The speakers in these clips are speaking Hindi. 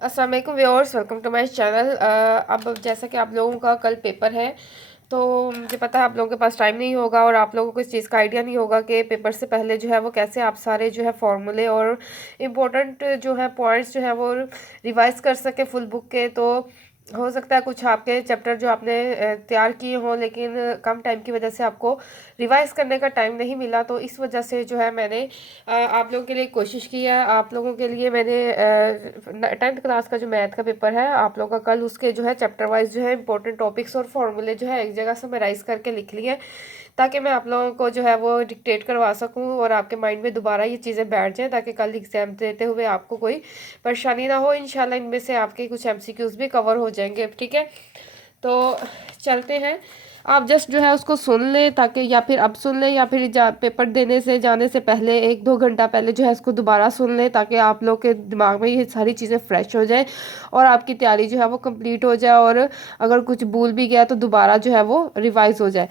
अस्सलाम वालेकुम viewers, welcome to my channel. अब जैसा कि आप लोगों का कल पेपर है, तो मुझे पता है आप लोगों के पास टाइम नहीं होगा और आप लोगों को इस चीज़ का आइडिया नहीं होगा कि पेपर से पहले जो है वो कैसे आप सारे जो है फॉर्मूले और इम्पोर्टेंट जो है पॉइंट्स जो है वो रिवाइज कर सके फुल बुक के। तो हो सकता है कुछ आपके चैप्टर जो आपने तैयार किए हों, लेकिन कम टाइम की वजह से आपको रिवाइज करने का टाइम नहीं मिला। तो इस वजह से जो है मैंने आप लोगों के लिए कोशिश की है। आप लोगों के लिए मैंने 10th क्लास का जो मैथ का पेपर है आप लोगों का, कल उसके जो है चैप्टर वाइज जो है इंपॉर्टेंट टॉपिक्स और फॉर्मूले जो है एक जगह समराइज करके लिख लिए, ताकि मैं आप लोगों को जो है वो डिक्टेट करवा सकूं और आपके माइंड में दोबारा ये चीज़ें बैठ जाएं, ताकि कल एग्जाम देते हुए आपको कोई परेशानी ना हो। इंशाल्लाह इनमें से आपके कुछ एमसीक्यूज भी कवर हो जाएंगे, ठीक है। तो चलते हैं। आप जस्ट जो है उसको सुन लें, ताकि या फिर अब सुन लें या फिर पेपर देने से जाने से पहले 1-2 घंटा पहले जो है इसको दोबारा सुन लें, ताकि आप लोग के दिमाग में ये सारी चीज़ें फ्रेश हो जाए और आपकी तैयारी जो है वो कंप्लीट हो जाए, और अगर कुछ भूल भी गया तो दोबारा जो है वो रिवाइज हो जाए।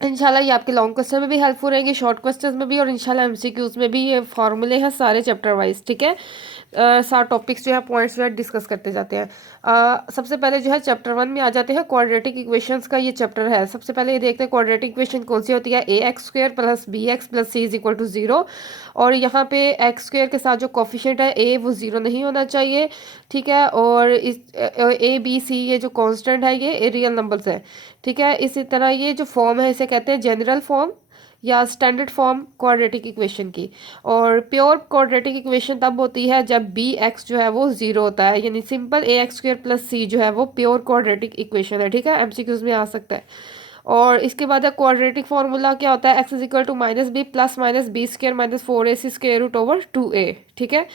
इंशाल्लाह ये आपके लॉन्ग क्वेश्चन में भी हेल्पफुल रहेंगे, शॉर्ट क्वेश्चन में भी, और इंशाल्लाह एमसीक्यूज में भी। ये फॉर्मूले हैं सारे चैप्टर वाइज, ठीक है। सारे टॉपिक्स जो है पॉइंट्स जो है डिस्कस करते जाते हैं। सबसे पहले जो है चैप्टर 1 में आ जाते हैं। क्वाड्रेटिक इक्वेशंस का ये चैप्टर है। सबसे पहले ये देखते हैं क्वाड्रेटिक इक्वेशन कौन सी होती है। A x square plus B x plus C is equal to 0। और यहाँ पे एक्स स्क्र के साथ जो कॉफिशेंट है ए, वो 0 नहीं होना चाहिए, ठीक है। और इस ए बी सी ये जो कॉन्स्टेंट है ये रियल नंबर्स है, ठीक है। इसी तरह ये जो फॉर्म है इसे कहते हैं जनरल फॉर्म या स्टैंडर्ड फॉर्म क्वाड्रेटिक इक्वेशन की। और प्योर क्वाड्रेटिक इक्वेशन तब होती है जब बी एक्स जो है वो 0 होता है, यानी सिंपल ए एक्स स्क्र प्लस सी जो है वो प्योर क्वाड्रेटिक इक्वेशन है, ठीक है। एमसीक्यूज में आ सकता है। और इसके बाद है क्वाड्रेटिक फार्मूला क्या होता है। X is equal to minus b plus minus b square minus 4ac square root over 2a, ठीक है।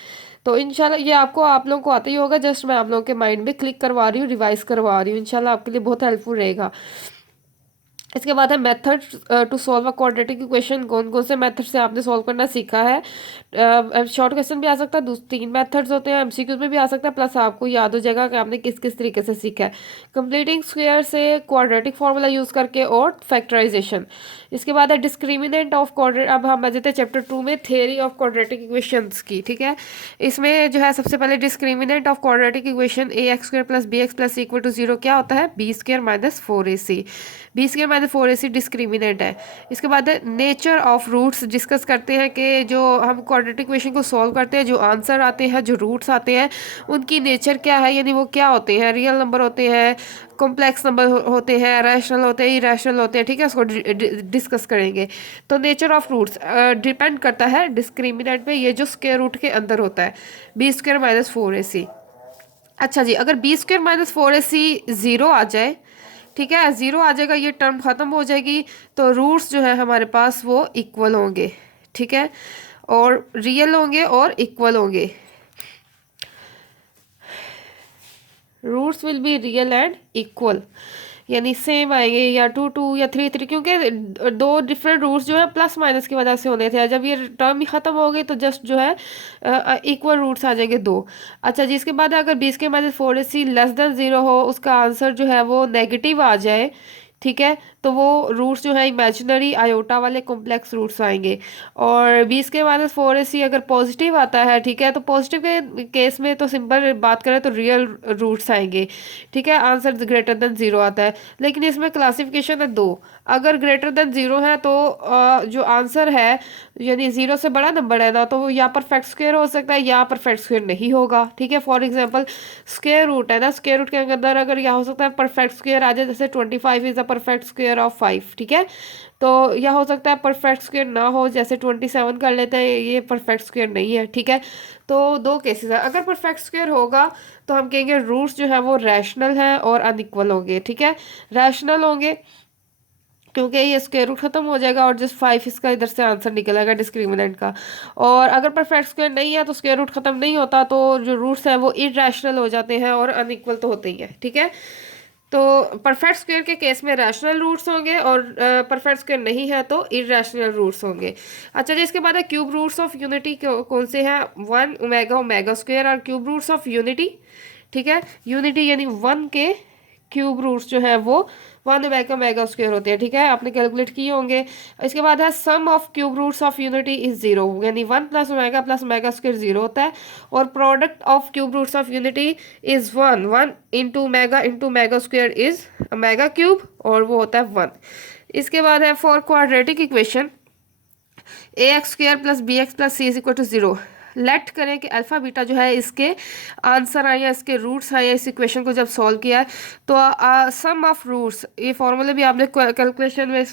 तो इंशाल्लाह ये आपको आप लोगों को आता ही होगा, जस्ट मैं आप लोगों के माइंड में क्लिक करवा रही हूँ, रिवाइज करवा रही हूँ। इंशाल्लाह आपके लिए बहुत हेल्पफुल रहेगा। इसके बाद है method to solve a quadratic equation. कौन कौन से मेथड से आपने सॉल्व करना सीखा है। शॉर्ट क्वेश्चन भी आ सकता है, 3 मेथड्स होते हैं, एमसीक्यूज में भी आ सकता है, प्लस आपको याद हो जाएगा कि आपने किस किस तरीके से सीखा है। कंप्लीटिंग स्क्वायर से क्वाड्रेटिक फार्मूला यूज करके और फैक्टराइजेशन। इसके बाद है डिस्क्रिमिनेंट ऑफ क्वाड्रेट। अब हम आ जाते हैं चैप्टर 2 में, थ्योरी ऑफ क्वाड्रेटिक इक्वेशंस की, ठीक है। इसमें जो है सबसे पहले discriminant of quadratic equation a x square plus B x plus equal to 0 क्या होता है। B square minus 4ac। B square minus 4ac discriminant है। इसके बाद नेचर ऑफ रूट्स डिस्कस करते हैं कि जो हम क्वाड्रेटिक इक्वेशन को सॉल्व करते हैं, जो आंसर आते हैं, जो रूट्स आते हैं, उनकी नेचर क्या है, यानी वो क्या होते हैं। रियल नंबर होते हैं, कॉम्प्लेक्स नंबर होते हैं, रैशनल होते हैं, इरेशनल होते हैं, ठीक है। उसको डिस्कस करेंगे। तो नेचर ऑफ रूट्स डिपेंड करता है डिस्क्रिमिनेंट पे, ये जो स्क्वायर रूट के अंदर होता है, बी स्क्र माइनस 4ac। अच्छा जी, अगर बी स्क्र माइनस 4ac 0 आ जाए, ठीक है, 0 आ जाएगा, ये टर्म खत्म हो जाएगी, तो रूट्स जो है हमारे पास वो इक्वल होंगे, ठीक है, और रियल होंगे और इक्वल होंगे। Roots will be real and equal, यानी सेम आएंगे, या 2 2 या 3 3, क्योंकि दो डिफरेंट रूट्स जो है प्लस माइनस की वजह से होने थे। जब ये टर्म ही खत्म हो गई तो जस्ट जो है इक्वल रूट्स आ जाएंगे दो। अच्छा जी, इसके बाद अगर 20 के -4ac लेस देन 0 हो, उसका आंसर जो है वो नेगेटिव आ जाए, ठीक है, तो वो रूट्स जो है इमेजिनरी आयोटा वाले कॉम्प्लेक्स रूट्स आएंगे। और 20 के -4ac अगर पॉजिटिव आता है, ठीक है, तो पॉजिटिव के केस में तो सिंपल बात करें तो रियल रूट्स आएंगे, ठीक है। आंसर ग्रेटर देन 0 आता है, लेकिन इसमें क्लासिफिकेशन है दो। अगर ग्रेटर देन 0 है तो जो आंसर है, यानी 0 से बड़ा नंबर है ना, तो वो या परफेक्ट स्क्वायर हो सकता है या परफेक्ट स्क्वायर नहीं होगा, ठीक है। फॉर एग्जांपल स्क्वायर रूट है ना, स्क्वायर रूट के अंदर अगर यह हो सकता है परफेक्ट स्क्वायर आ जाए, जैसे 25 is a perfect square of 5, ठीक है। तो यह हो सकता है परफेक्ट स्क्वायर ना हो, जैसे 27 कर लेते हैं, ये परफेक्ट स्क्वायर नहीं है, ठीक है। तो दो केसेस है। अगर परफेक्ट स्क्वायर होगा तो हम कहेंगे रूट्स जो है वो रैशनल है और अनइक्वल होंगे, ठीक है। रैशनल होंगे क्योंकि ये स्क्वायर रूट खत्म हो जाएगा और जस्ट 5 इसका इधर से आंसर निकलेगा डिस्क्रिमिनेंट का। और अगर परफेक्ट स्क्वायर नहीं है तो स्क्वायर रूट खत्म नहीं होता, तो जो रूट्स हैं वो इरेशनल हो जाते हैं और अनइक्वल तो होते ही है, ठीक है। तो परफेक्ट स्क्वायर के केस में रैशनल रूट्स होंगे और परफेक्ट स्क्वायर नहीं है तो इरेशनल रूट्स होंगे। अच्छा जी, इसके बाद है क्यूब रूट्स ऑफ यूनिटी कौन से हैं। 1 ओमेगा ओमेगा स्क्वायर और क्यूब रूट्स ऑफ यूनिटी, ठीक है। यूनिटी यानी 1 के क्यूब रूट्स जो है वो 1 ओमेगा मेगा स्क्वायर होते हैं, ठीक है, आपने कैलकुलेट किए होंगे। इसके बाद है sum of cube roots of unity is 0, यानी 1 प्लस ओमेगा स्क्वायर 0 होता है, और product of cube roots of unity is 1 into omega square is omega cube, और वो होता है 1। इसके बाद है for quadratic equation a x square plus B x plus C is equal to 0, let करें कि अल्फा बीटा जो है इसके आंसर आए या इसके रूट्स आए, इस इक्वेशन को जब सॉल्व किया है तो सम ऑफ रूट्स, ये फॉर्मूले भी आपने कैलकुलेशन में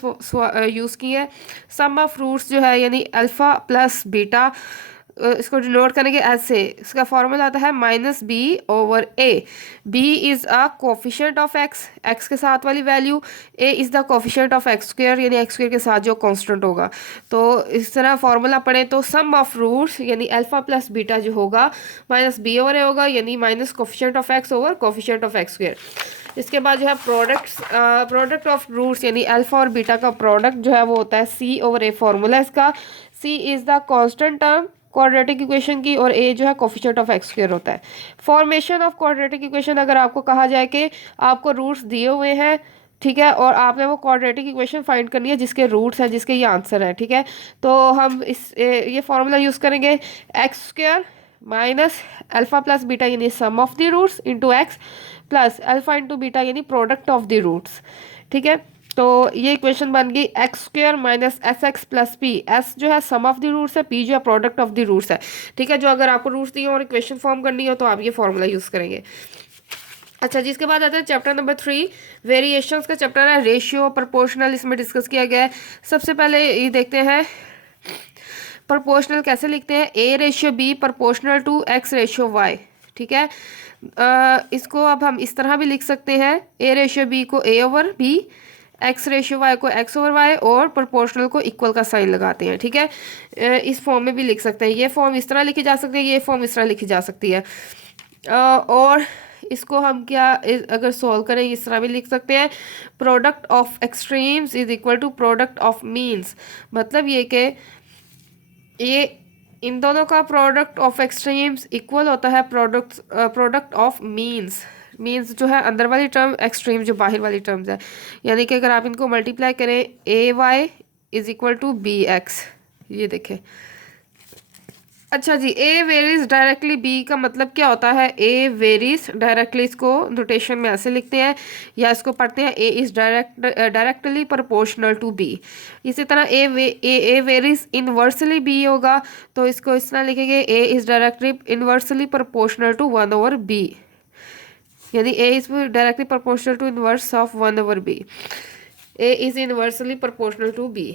यूज़ किए हैं। सम ऑफ रूट्स जो है यानी अल्फा प्लस बीटा, इसको डिनोट करेंगे ऐसे, इसका फॉर्मूला आता है -b/a। b is a coefficient of x, x के साथ वाली value, a is the coefficient of x square यानी x स्क्वायर के साथ जो कांस्टेंट होगा। तो इस तरह फॉर्मूला पढ़ें तो सम ऑफ रूट्स यानी अल्फा प्लस बीटा जो होगा -b/a होगा, यानी minus coefficient of x over coefficient of x square. इसके बाद जो है प्रोडक्ट ऑफ रूट्स यानी अल्फा और बीटा का प्रोडक्ट जो है वो होता है c/a। फॉर्मूला इसका c is the constant term quadratic equation की, और a जो है कोफिशिएंट ऑफ x स्क्वायर होता है। फॉर्मेशन ऑफ क्वाड्रेटिक इक्वेशन, अगर आपको कहा जाए कि आपको रूट्स दिए हुए हैं, ठीक है, और आपने वो क्वाड्रेटिक इक्वेशन फाइंड करनी है जिसके रूट्स हैं, जिसके ये आंसर है, ठीक है, तो हम ये फॉर्मूला यूज़ करेंगे X square minus alpha plus beta यानी sum of the roots into X plus alpha into beta यानी प्रोडक्ट ऑफ द रूट्स, ठीक है। तो ये इक्वेशन बन गई X square minus S X plus P, S जो है सम ऑफ द रूट्स है, पी जो है प्रोडक्ट ऑफ द रूट्स है, ठीक है। जो अगर आपको रूट्स दिए और इक्वेशन फॉर्म करनी हो तो आप ये फॉर्मूला यूज़ करेंगे। अच्छा जी, इसके बाद आता है चैप्टर नंबर 3, वेरिएशंस का चैप्टर है, रेशियो प्रोपोर्शनल इसमें डिस्कस किया गया है। सबसे पहले ये देखते हैं प्रोपोर्शनल कैसे लिखते हैं, a/b प्रोपोर्शनल टू x/y, ठीक है। इसको अब हम इस तरह भी लिख सकते हैं, a/b को a/b, x/y को x/y, और प्रोपोर्शनल को इक्वल का साइन लगाते हैं, ठीक है। इस फॉर्म में भी लिख सकते हैं, ये फॉर्म इस तरह लिखी जा सकती है, ये फॉर्म इस तरह लिखी जा सकती है। और इसको हम क्या अगर सॉल्व करें इस तरह भी लिख सकते हैं, product of extremes is equal to product of means. मतलब ये कि ये इन दोनों का प्रोडक्ट ऑफ एक्सट्रीम्स इक्वल होता है प्रोडक्ट ऑफ मीन्स। मीन्स जो है अंदर वाली टर्म, एक्सट्रीम जो बाहर वाली टर्म्स है, यानी कि अगर आप इनको मल्टीप्लाई करें ay is equal to bx, ये देखें। अच्छा जी, ए वेरीज डायरेक्टली, बी का मतलब क्या होता है, ए वेरीज डायरेक्टली, इसको नोटेशन में ऐसे लिखते हैं या इसको पढ़ते हैं A is directly proportional to B. इसी तरह ए वेरीज इनवर्सली बी होगा तो इसको इस तरह लिखेंगे A is directly inversely proportional to 1/b, यानी A is directly proportional to inverse of 1/b, A is inversely proportional to B.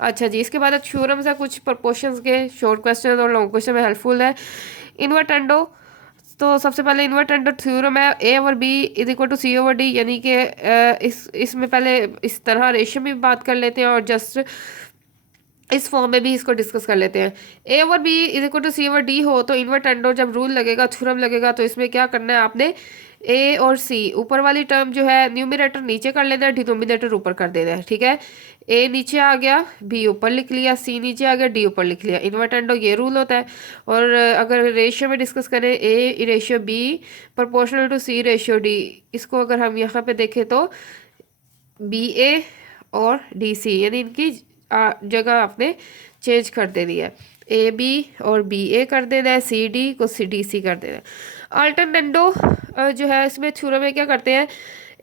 अच्छा जी, इसके बाद थ्योरम्स है कुछ प्रोपोर्शंस के, शॉर्ट क्वेश्चन और लॉन्ग क्वेश्चन में हेल्पफुल है। इन्वर्टेंडो, तो सबसे पहले इन्वर्टेंडो थ्योरम है a/b is equal to c/d, यानी कि इसमें पहले इस तरह रेशियो में भी बात कर लेते हैं और जस्ट इस फॉर्म में भी इसको डिस्कस कर लेते हैं। a/b is equal to c/d हो तो इन्वर्टेंडो जब रूल लगेगा, थ्योरम लगेगा, तो इसमें क्या करना है आपने, a और c ऊपर वाली टर्म जो है न्यूमरेटर नीचे कर लेना है, डिनोमिनेटर ऊपर कर देना है, ठीक है। a नीचे आ गया, b ऊपर लिख लिया, c नीचे आ गया, d ऊपर लिख लिया, इन्वर्टेंडो ये रूल होता है। और अगर रेशियो में डिस्कस करें a/b प्रोपोर्शनल टू c/d, इसको अगर हम यहाँ पे देखें तो ba और dc, यानी इनकी जगह आपने चेंज कर देनी है, ab और ba कर देना है, cd को cdc कर देना है। अल्टरनेंडो जो है इसमें थ्योरम में क्या करते हैं,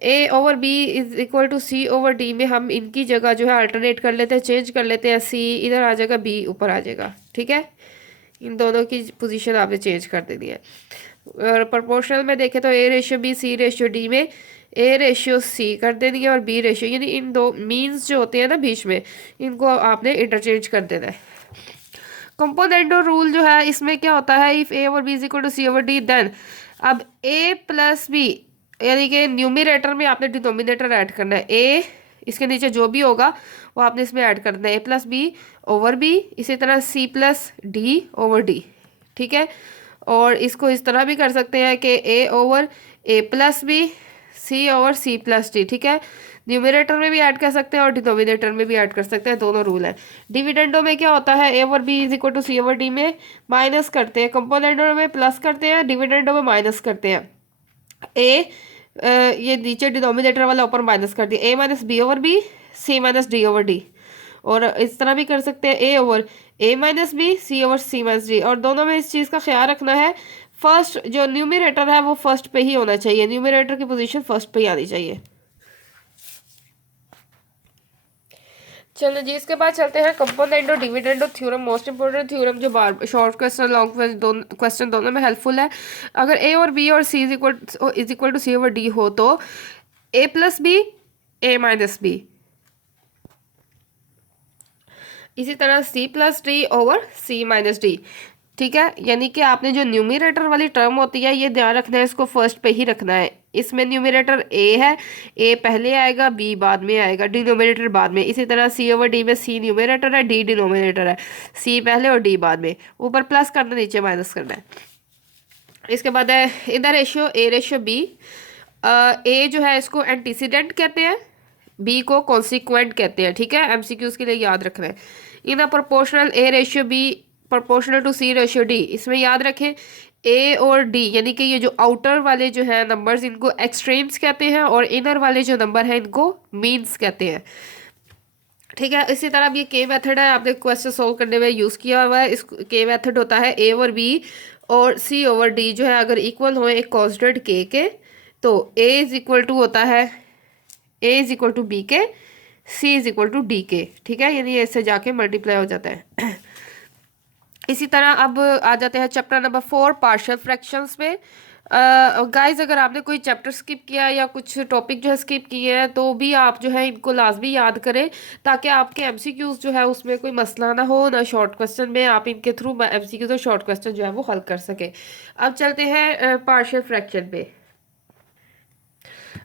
a/b is equal to c/d में हम इनकी जगह जो है अल्टरनेट कर लेते हैं, चेंज कर लेते हैं, c इधर आ जाएगा, b ऊपर आ जाएगा, ठीक है। इन दोनों की पोजीशन आपने चेंज कर देनी है। और प्रोपोर्शनल में देखें तो a/b c/d में a/c कर देनी है और b/, यानी इन दो मीन्स जो होते हैं ना बीच में, इनको आपने इंटरचेंज कर देना है। कंपोनेंडो रूल जो है इसमें क्या होता है, इफ a और b is equal to c/d then, अब a प्लस b यानी कि न्यूमरेटर में आपने डिनोमिनेटर ऐड करना है, a इसके नीचे जो भी होगा वो आपने इसमें ऐड करना है, a plus B over b, इसी तरह c plus D over d, ठीक है। और इसको इस तरह भी कर सकते हैं कि a over a plus b, c over c plus d, ठीक है। न्यूमरेटर में भी ऐड कर सकते हैं और डिनोमिनेटर में भी ऐड कर सकते हैं, दोनों रूल है। डिविडेंडो में क्या होता है, a ओवर b is equal to c/d में माइनस करते हैं, कंपोनेंडो में प्लस करते हैं, डिविडेंडो में माइनस करते हैं। a ये नीचे डिनोमिनेटर वाला ऊपर माइनस कर दिया, ए माइनस बी ओवर बी, सी माइनस डी ओवर डी। और इस तरह भी कर सकते हैं, ए ओवर ए माइनस बी, सी ओवर सी माइनस डी। और दोनों में इस चीज़ का ख्याल रखना है, फर्स्ट जो न्यूमरेटर है वो फर्स्ट पे ही होना चाहिए, न्यूमरेटर की पोजीशन फर्स्ट पे ही आनी चाहिए। चलो जी, इसके बाद चलते हैं कंपोनेंट और डिविडेंड और थ्योरम। मोस्ट इंपोर्टेंट थ्योरम जो बार शॉर्ट क्वेश्चन लॉन्ग क्वेश्चन दोनों में हेल्पफुल है। अगर ए और बी और C is equal to C over D हो तो A plus B, A minus B. इसी तरह C plus D over C minus D. ठीक है, यानी कि आपने जो न्यूमरेटर वाली टर्म होती है ये ध्यान रखना है, इसको फर्स्ट पे ही रखना है। इसमें न्यूमरेटर ए है, ए पहले आएगा, बी बाद में आएगा, डिनोमिनेटर बाद में। इसी तरह सी ओवर डी में सी न्यूमरेटर है, डी डिनोमिनेटर है, सी पहले और डी बाद में। ऊपर प्लस करना, नीचे माइनस करना है। इसके बाद है इधर रेशियो ए रेशियो बी। ए जो है इसको एंटीसीडेंट कहते हैं, बी को कॉन्सिक्वेंट कहते हैं। ठीक है, एमसीक्यूज के लिए याद रखना है। In proportional A ratio B proportional to C ratio D. इसमें याद रखें ए और डी यानी कि ये जो आउटर वाले जो है नंबर्स इनको एक्सट्रीम्स कहते हैं, और इनर वाले जो नंबर हैं इनको मीन्स कहते हैं। ठीक है, इसी तरह अब ये के मेथड है, आपने क्वेश्चन सोल्व करने में यूज़ किया हुआ है। इस के मेथड होता है ए ओवर बी और सी ओवर डी जो है अगर इक्वल हो एक कॉन्स्टेंट के तो ए इज इक्वल टू होता है ए इज इक्वल टू बी के, सी इज इक्वल टू डी के। ठीक है, यानी इससे जाके मल्टीप्लाई हो जाता है। इसी तरह अब आ जाते हैं चैप्टर नंबर 4 पार्शियल फ्रैक्शंस में। गाइस अगर आपने कोई चैप्टर स्किप किया या कुछ टॉपिक जो है स्किप किए हैं तो भी आप जो है इनको लाजमी याद करें, ताकि आपके एमसीक्यूज जो है उसमें कोई मसला ना हो, ना शॉर्ट क्वेश्चन में आप इनके थ्रू एमसीक्यूज और शॉर्ट क्वेश्चन जो है वो हल कर सके। अब चलते हैं पार्शियल फ्रैक्शन पे।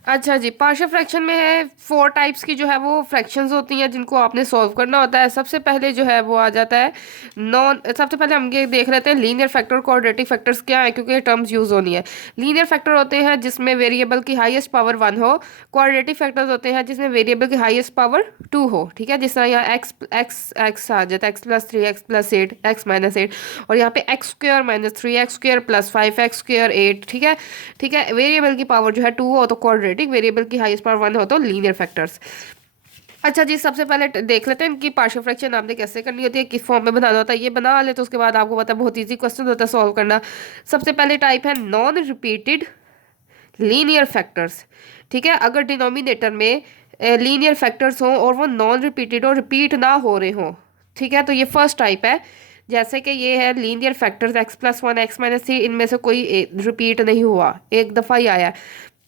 अच्छा जी, पार्शियल फ्रैक्शन में है 4 टाइप्स की जो है वो फ्रैक्शंस होती हैं जिनको आपने सॉल्व करना होता है। सबसे पहले जो है वो आ जाता है सबसे पहले हम ये देख लेते हैं लीनियर फैक्टर, क्वाड्रेटिक फैक्टर्स क्या है, क्योंकि ये टर्म्स यूज होनी है। लीनियर फैक्टर होते हैं जिसमें वेरिएबल की हाईएस्ट पावर 1 हो। क्वाड्रेटिक फैक्टर्स होते हैं जिसमें वेरिएबल की हाईएस्ट पावर 2 हो। ठीक है, जिस तरह यहाँ एक्स एक्स एक्स आ जाता है, x plus 3, x plus 8, x minus 8, और यहाँ पे x square minus 3, x square plus 5, x square 8। ठीक है, ठीक है, वेरिएबल की पावर जो है 2 हो तो क्वाड्रेटिक, वेरिएबल की हाईएस्ट पावर 1 हो तो लीनियर फैक्टर्स। अच्छा जी, सबसे पहले देख लेते हैं इनकी पार्शियल फ्रैक्शन आपने कैसे करनी होती है, किस फॉर्म में बनाना होता है। ये बना ले तो उसके बाद आपको पता है बहुत इजी क्वेश्चन होता है सॉल्व करना। सबसे पहले टाइप है नॉन रिपीटेड लीनियर फैक्टर्स। ठीक है, अगर डिनोमिनेटर में लीनियर फैक्टर्स हों और वो नॉन रिपीटेड और रिपीट ना हो रहे हों, ठीक है, तो ये फर्स्ट टाइप है। जैसे कि ये है linear factors x plus 1, x minus 3, इनमें से कोई रिपीट नहीं हुआ, एक दफ़ा ही आया।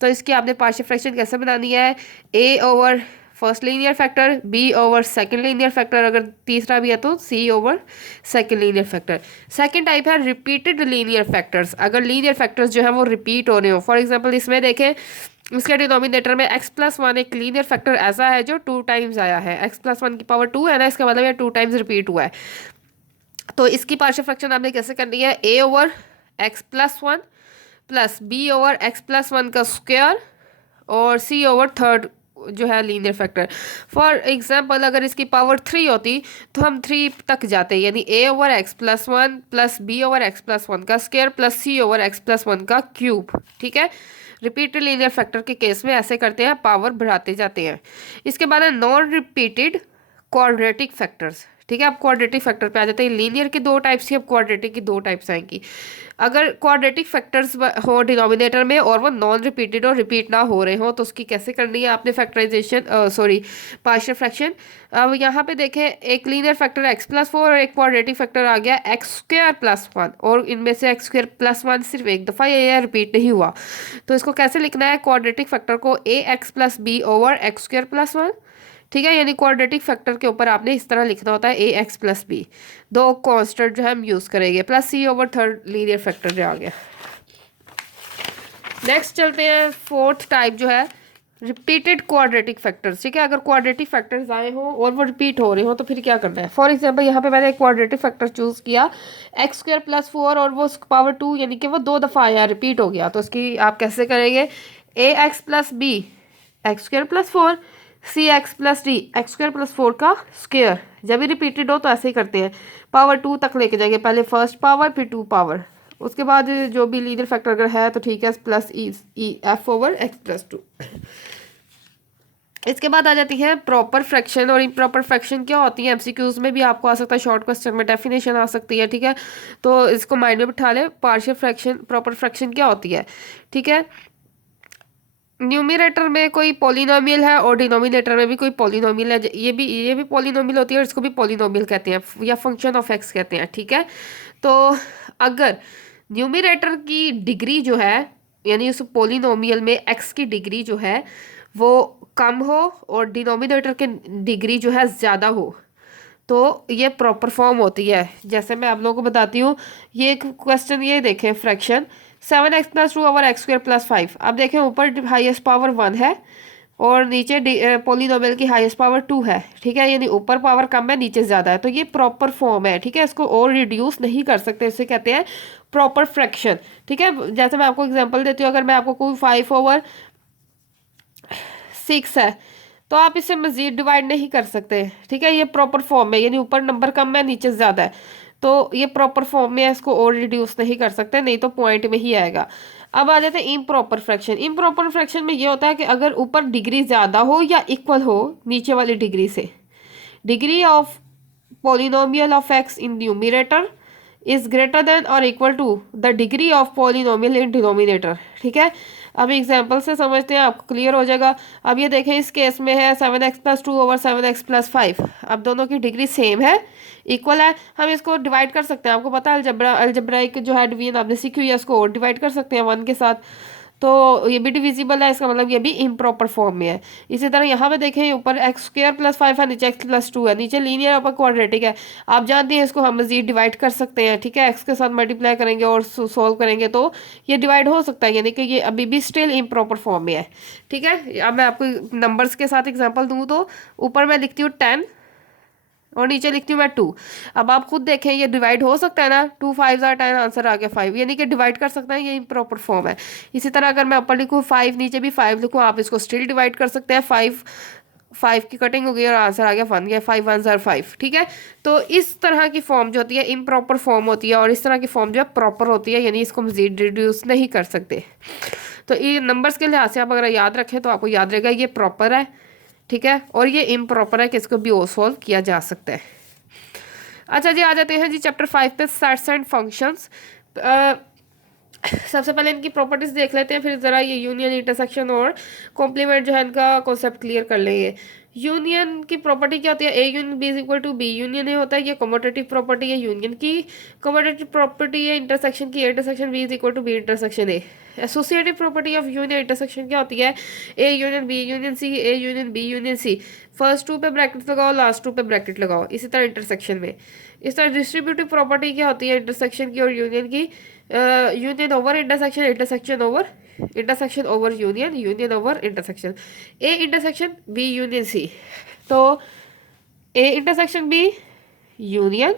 तो इसकी आपने पार्शियल फ्रैक्शन कैसे बनानी है, A over first linear factor, B over second linear factor, अगर तीसरा भी है तो C over second linear factor. Second type है रिपीटेड लीनियर फैक्टर्स, अगर लीनियर फैक्टर्स जो है वो रिपीट हो रहे हो। फॉर एग्जांपल इसमें देखें, इसके डिनोमिनेटर में एक्स प्लस 1 एक लीनियर फैक्टर ऐसा है जो 2 टाइम्स आया है, एक्स प्लस 1 की पावर 2 है ना, इसका मतलब ये 2 टाइम्स रिपीट हुआ है। तो इसकी पार्शियल फ्रैक्शन आपने कैसे करनी है, A over x plus 1 plus B over x plus 1 का स्क्वायर और सी ओवर थर्ड जो है लीनियर फैक्टर। फॉर एग्जांपल अगर इसकी पावर 3 होती तो हम 3 तक जाते, यानी A over x plus 1 plus B over x plus 1 का square plus C over x plus 1 का क्यूब। ठीक है, रिपीटेड लीनियर फैक्टर के केस में ऐसे करते हैं, पावर बढ़ाते जाते हैं। इसके बाद है नॉन रिपीटेड क्वाड्रेटिक फैक्टर्स। ठीक है, अब क्वाड्रेटिक फैक्टर पे आ जाते हैं। लीनियर के 2 टाइप्स थी, अब क्वाड्रेटिक की 2 टाइप्स आएंगी। अगर क्वाड्रेटिक फैक्टर्स हो डिनोमिनेटर में और वो नॉन रिपीटेड और रिपीट ना हो रहे हो तो उसकी कैसे करनी है आपने फैक्टराइजेशन, सॉरी पार्शियल फ्रैक्शन। अब यहाँ पे देखें, एक लीनियर फैक्टर एक्स प्लस 4 और एक क्वाड्रेटिक फैक्टर आ गया एक्स स्क्वायर प्लस 1, और इनमें से एक्स स्क्वायर प्लस 1 सिर्फ एक दफ़ा ये रिपीट नहीं हुआ। तो इसको कैसे लिखना है, क्वाड्रेटिक फैक्टर को A x plus B over x square plus 1। ठीक है, यानी क्वाड्रेटिक फैक्टर के ऊपर आपने इस तरह लिखना होता है A x plus B, 2 constant जो है हम यूज़ करेंगे, plus C over third linear factor जो आ गया। नेक्स्ट चलते हैं, फोर्थ टाइप जो है रिपीटेड क्वाड्रेटिक फैक्टर्स। ठीक है, अगर क्वाड्रेटिक फैक्टर्स आए हों और वो रिपीट हो रहे हो तो फिर क्या करना है। फॉर एग्जांपल यहाँ पे मैंने एक क्वाड्रेटिक फैक्टर चूज़ किया एक्स स्क्वायर प्लस 4 और वो पावर 2, यानी कि वो 2 दफ़ा आया, रिपीट हो गया। तो उसकी आप कैसे करेंगे, A x plus B x square plus 4 C x plus D x square plus 4 का स्क्वायर। जब भी रिपीटेड हो तो ऐसे ही करते हैं, पावर 2 तक लेके जाएंगे, पहले फर्स्ट पावर फिर 2 पावर, उसके बाद जो भी लीनियर फैक्टर अगर है तो ठीक है, plus E F over x plus 2। इसके बाद आ जाती है प्रॉपर फ्रैक्शन और इम्प्रॉपर फ्रैक्शन क्या होती है, एमसीक्यूज में भी आपको आ सकता है, शॉर्ट क्वेश्चन में डेफिनेशन आ सकती है, ठीक है। तो इसको माइंड में बिठा ले, पार्शियल फ्रैक्शन प्रॉपर फ्रैक्शन क्या होती है, ठीक है। न्यूमरेटर में कोई पॉलिनोमियल है और डिनोमिनेटर में भी कोई पॉलिनोमियल है, ये भी पॉलिनोमियल होती है और इसको भी पॉलिनोमियल कहते हैं या फंक्शन ऑफ एक्स कहते हैं, ठीक है। तो अगर न्यूमरेटर की डिग्री जो है, यानी उस पॉलिनोमियल में एक्स की डिग्री जो है वो कम हो और डिनोमिनेटर की डिग्री जो है ज़्यादा हो, तो ये प्रॉपर फॉर्म होती है। जैसे मैं आप लोगों को बताती हूँ, ये एक क्वेश्चन ये देखें, fraction 7x plus 2 over x square plus 5। अब देखें ऊपर हाईएस्ट पावर 1 है और नीचे पोलिनोमियल की हाईएस्ट पावर 2 है, ठीक है। यानी ऊपर पावर कम है, नीचे ज़्यादा है, तो ये प्रॉपर फॉर्म है, ठीक है। इसको और रिड्यूस नहीं कर सकते, इसे कहते हैं प्रॉपर फ्रैक्शन, ठीक है। जैसे मैं आपको एग्जांपल देती हूँ, अगर मैं आपको कोई 5 ओवर 6 है तो आप इसे मजीद डिवाइड नहीं कर सकते, ठीक है। ये प्रॉपर फॉर्म है, यानी ऊपर नंबर कम है, नीचे ज़्यादा है, तो ये प्रॉपर फॉर्म में है, इसको और रिड्यूस नहीं कर सकते, नहीं तो पॉइंट में ही आएगा। अब आ जाते हैं इम्प्रॉपर फ्रैक्शन। इम्प्रॉपर फ्रैक्शन में ये होता है कि अगर ऊपर डिग्री ज़्यादा हो या इक्वल हो नीचे वाली डिग्री से, degree of polynomial of x in numerator is greater than or equal to the degree of polynomial in denominator, ठीक है। अब एग्जाम्पल से समझते हैं, आपको क्लियर हो जाएगा। अब ये देखें, इस केस में है 7x plus 2 over 7x plus 5। अब दोनों की डिग्री सेम है, इक्वल है, हम इसको डिवाइड कर सकते हैं। आपको पता है अलजेब्राइक जो है डिवीजन आपने सीखी हुई है, उसको और डिवाइड कर सकते हैं 1 के साथ, तो ये भी डिविजिबल है, इसका मतलब ये भी इम्प्रॉपर फॉर्म में है। इसी तरह यहाँ पे देखें, ऊपर एक्स स्क्वायर प्लस 5 है, नीचे एक्स प्लस 2 है, नीचे लीनियर ऊपर क्वाड्रेटिक है। आप जानते हैं इसको हम मजीद डिवाइड कर सकते हैं, ठीक है। एक्स के साथ मल्टीप्लाई करेंगे और सोल्व करेंगे तो ये डिवाइड हो सकता है, यानी कि ये अभी भी स्टिल इम्प्रॉपर फॉर्म में है, ठीक है। अब मैं आपको नंबर्स के साथ एग्जाम्पल दूँ तो ऊपर मैं लिखती हूँ 10 और नीचे लिखती हूँ मैं 2। अब आप खुद देखें, ये डिवाइड हो सकता है ना, 2 5 10, आंसर आ गया 5, यानी कि डिवाइड कर सकते हैं, ये प्रॉपर फॉर्म है। इसी तरह अगर मैं ऊपर लिखूँ 5, नीचे भी 5 लिखूँ, आप इसको स्टिल डिवाइड कर सकते हैं। 5 की कटिंग हो गई और आंसर आ गया 1, गया 5 1 ज़र 5, ठीक है। तो इस तरह की फॉर्म जो होती है इम्प्रॉपर फॉर्म होती है और इस तरह की फॉर्म जो है प्रॉपर होती है, यानी इसको मजीद रिड्यूस नहीं कर सकते। तो ये नंबर्स के लिहाज से आप अगर याद रखें तो आपको याद रहेगा ये प्रॉपर है, ठीक है, और ये इम्प्रॉपर है कि इसको भी और सॉल्व किया जा सकता है। अच्छा जी, आ जाते हैं जी चैप्टर 5 पे, सेट्स एंड फंक्शंस। सबसे पहले इनकी प्रॉपर्टीज देख लेते हैं, फिर ज़रा ये यूनियन, इंटरसेक्शन और कॉम्प्लीमेंट जो है इनका कॉन्सेप्ट क्लियर कर लेंगे। यूनियन की प्रॉपर्टी क्या होती है, ए union b is equal to b union a होता है, ये कमोटेटिव प्रॉपर्टी है यूनियन की। कमोटेटिव प्रॉपर्टी है इंटरसेक्शन की, intersection b is equal to b intersection a. Associative property of union intersection क्या होती है, ए union b union c, a union b union c, first 2 पे ब्रैकेट लगाओ, लास्ट 2 पे ब्रैकेट लगाओ। इसी तरह इंटरसेक्शन में इस तरह डिस्ट्रीब्यूटिव प्रॉपर्टी क्या होती है इंटरसेक्शन की और यूनियन की, union over intersection, intersection over union, union over intersection. A intersection B union C, तो A intersection B union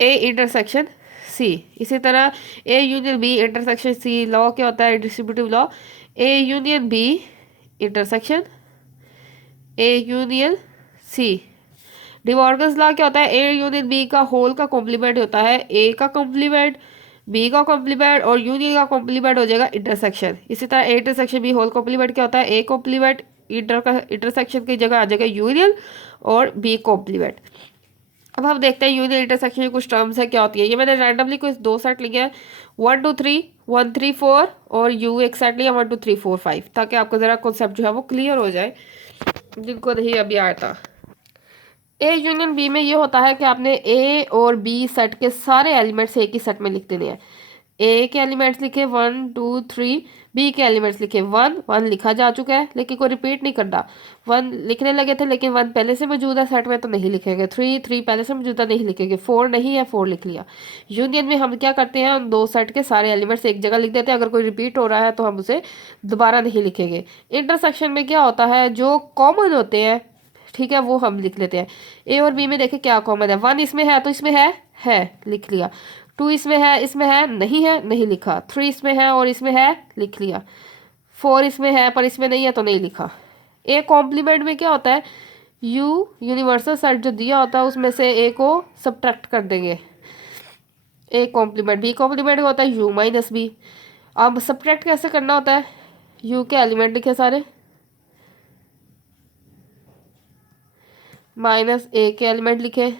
A intersection C. इसी तरह A union B intersection C law क्या होता है, distributive law, A union B intersection A union C. De Morgan's law क्या होता है, ए यूनियन बी का होल का कॉम्प्लीमेंट होता है ए का कॉम्प्लीमेंट, बी का कॉम्प्लीमेंट और यूनियन का कॉम्प्लीमेंट हो जाएगा इंटरसेक्शन। इसी तरह a intersection b whole complement क्या होता है, ए कॉम्प्लीमेंट इंटरसेक्शन की जगह आ जाएगा यूनियन और बी कॉम्प्लीमेंट। अब हम देखते हैं यूनियन इंटरसेक्शन की कुछ टर्म्स है क्या होती है। ये मैंने रैंडमली कुछ 2 सेट लिए हैं, 1 2 3 1 3 4 और यू एक सेट लिया 1 2 3 4 5, ताकि आपको ज़रा कॉन्सेप्ट जो है वो क्लियर हो जाए जिनको नहीं अभी आया था। ए यूनियन बी में ये होता है कि आपने ए और बी सेट के सारे एलिमेंट्स एक ही सेट में लिख देने हैं। ए के एलिमेंट्स लिखे 1 2 3, बी के एलिमेंट्स लिखे 1 1 लिखा जा चुका है लेकिन कोई रिपीट नहीं करना। 1 लिखने लगे थे लेकिन 1 पहले से मौजूद है सेट में तो नहीं लिखेंगे। 3 3 पहले से मौजूदा नहीं लिखेंगे। 4 नहीं है 4 लिख लिया। यूनियन में हम क्या करते हैं, उन 2 सेट के सारे एलिमेंट्स एक जगह लिख देते हैं, अगर कोई रिपीट हो रहा है तो हम उसे दोबारा नहीं लिखेंगे। इंटरसेक्शन में क्या होता है, जो कॉमन होते हैं, ठीक है, वो हम लिख लेते हैं। ए और बी में देखें क्या कॉमन है, 1 इसमें है तो इसमें है लिख लिया। 2 इसमें है नहीं लिखा। 3 इसमें है और इसमें है लिख लिया। 4 इसमें है पर इसमें नहीं है तो नहीं लिखा। ए कॉम्प्लीमेंट में क्या होता है, यूनिवर्सल सेट जो दिया होता है उसमें से ए को सब्ट्रैक्ट कर देंगे। ए कॉम्प्लीमेंट बी कॉम्प्लीमेंट होता है यू माइनस बी। अब सब्ट्रैक्ट कैसे करना होता है, यू के एलिमेंट लिखे सारे माइनस ए के एलिमेंट लिखे।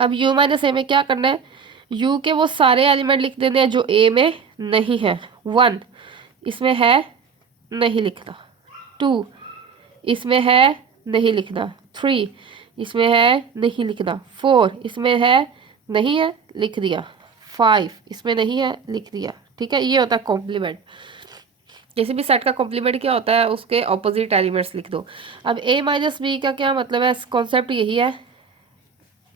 अब u माइनस ए में क्या करना है, u के वो सारे एलिमेंट लिख देने हैं जो a में नहीं है। 1 इसमें है नहीं लिखना, 2 इसमें है नहीं लिखना, 3 इसमें है नहीं लिखना, 4 इसमें है नहीं है लिख दिया, 5 इसमें नहीं है लिख दिया। ठीक है, ये होता है कॉम्प्लीमेंट। किसी भी सेट का कॉम्प्लीमेंट क्या होता है, उसके ऑपोजिट एलिमेंट्स लिख दो। अब a माइनस बी का क्या मतलब है, कॉन्सेप्ट यही है,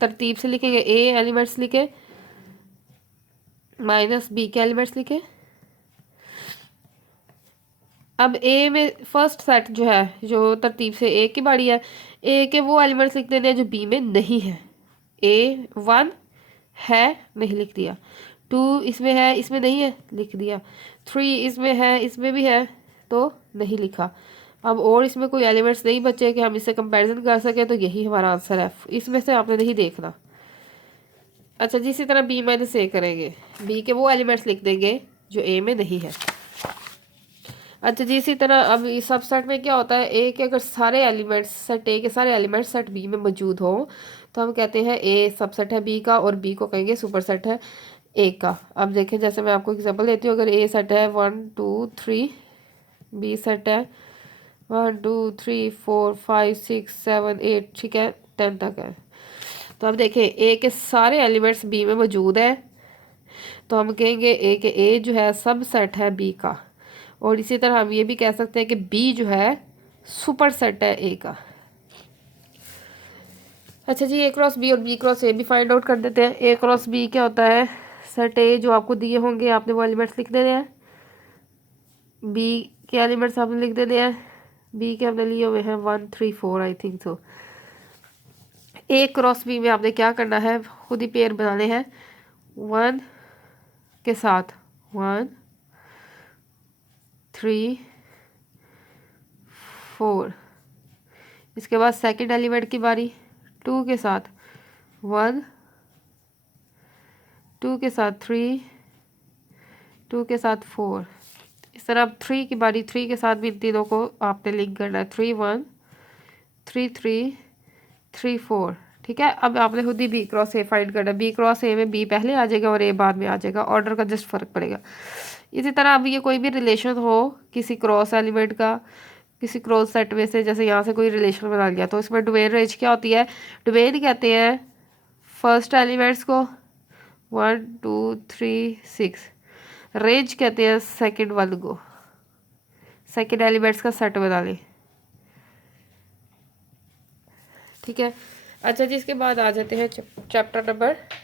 तरतीब से लिखेंगे, a एलिमेंट्स लिखे माइनस बी के एलिमेंट्स लिखे। अब ए में फर्स्ट सेट जो है, जो तरतीब से ए की बारी है, ए के वो एलिमेंट्स लिख देने हैं जो बी में नहीं है। ए 1 है नहीं लिख दिया, 2 इसमें है इसमें नहीं है लिख दिया, 3 इसमें है इसमें भी है तो नहीं लिखा। अब और इसमें कोई एलिमेंट्स नहीं बचे कि हम इससे कंपैरिजन कर सकें, तो यही हमारा आंसर है। इसमें से आपने नहीं देखना। अच्छा जी, इसी तरह बी माइनस ए करेंगे, बी के वो एलिमेंट्स लिख देंगे जो ए में नहीं है। अच्छा जी, इसी तरह अब इस सब सेट में क्या होता है, ए के अगर सारे एलिमेंट्स सेट ए के सारे एलिमेंट्स सेट बी में मौजूद हो तो हम कहते हैं ए सबसेट है बी का, और बी को कहेंगे सुपर सेट है ए का। अब देखें, जैसे मैं आपको एग्जांपल देती हूँ, अगर ए सेट है 1 2 3, बी सेट है 1 2 3 4 5 6 7 8, ठीक है 10 तक है। तो अब देखें ए के सारे एलिमेंट्स बी में मौजूद है, तो हम कहेंगे ए के ए जो है सब सेट है बी का। और इसी तरह हम ये भी कह सकते हैं कि बी जो है सुपर सेट है ए का। अच्छा जी, ए क्रॉस बी और बी क्रॉस ए भी फाइंड आउट कर देते हैं। ए क्रॉस बी क्या होता है, सेट ए जो आपको दिए होंगे आपने वो एलिमेंट्स लिख देने हैं, बी के एलिमेंट्स आपने लिख देने हैं, बी के हमने लिए हुए हैं 1 3 4 I think so. A cross b में आपने क्या करना है, खुद ही पेयर बनाने हैं 1 के साथ 1 3 4। इसके बाद सेकंड एलिमेंट की बारी, 2 के साथ 1 2 के साथ 3 2 के साथ 4। इस तरह अब 3 की बारी, 3 के साथ भी इन तीनों को आपने लिंक करना है, 3 1 3 3 3 4। ठीक है, अब आपने खुद ही बी क्रॉस ए फाइंड करना है। बी क्रॉस ए में बी पहले आ जाएगा और ए बाद में आ जाएगा, ऑर्डर का जस्ट फर्क पड़ेगा। इसी तरह अब ये कोई भी रिलेशन हो किसी क्रॉस एलिमेंट का, किसी क्रॉस सेट में से, जैसे यहाँ से कोई रिलेशन बना लिया, तो इसमें डुवेन रेंज क्या होती है, डुवेन कहते हैं फर्स्ट एलिमेंट्स को 1 2 3 6, रेंज कहते हैं सेकंड वन को, सेकंड एलिमेंट्स का सेट बना ले। ठीक है, अच्छा जी, इसके बाद आ जाते हैं चैप्टर नंबर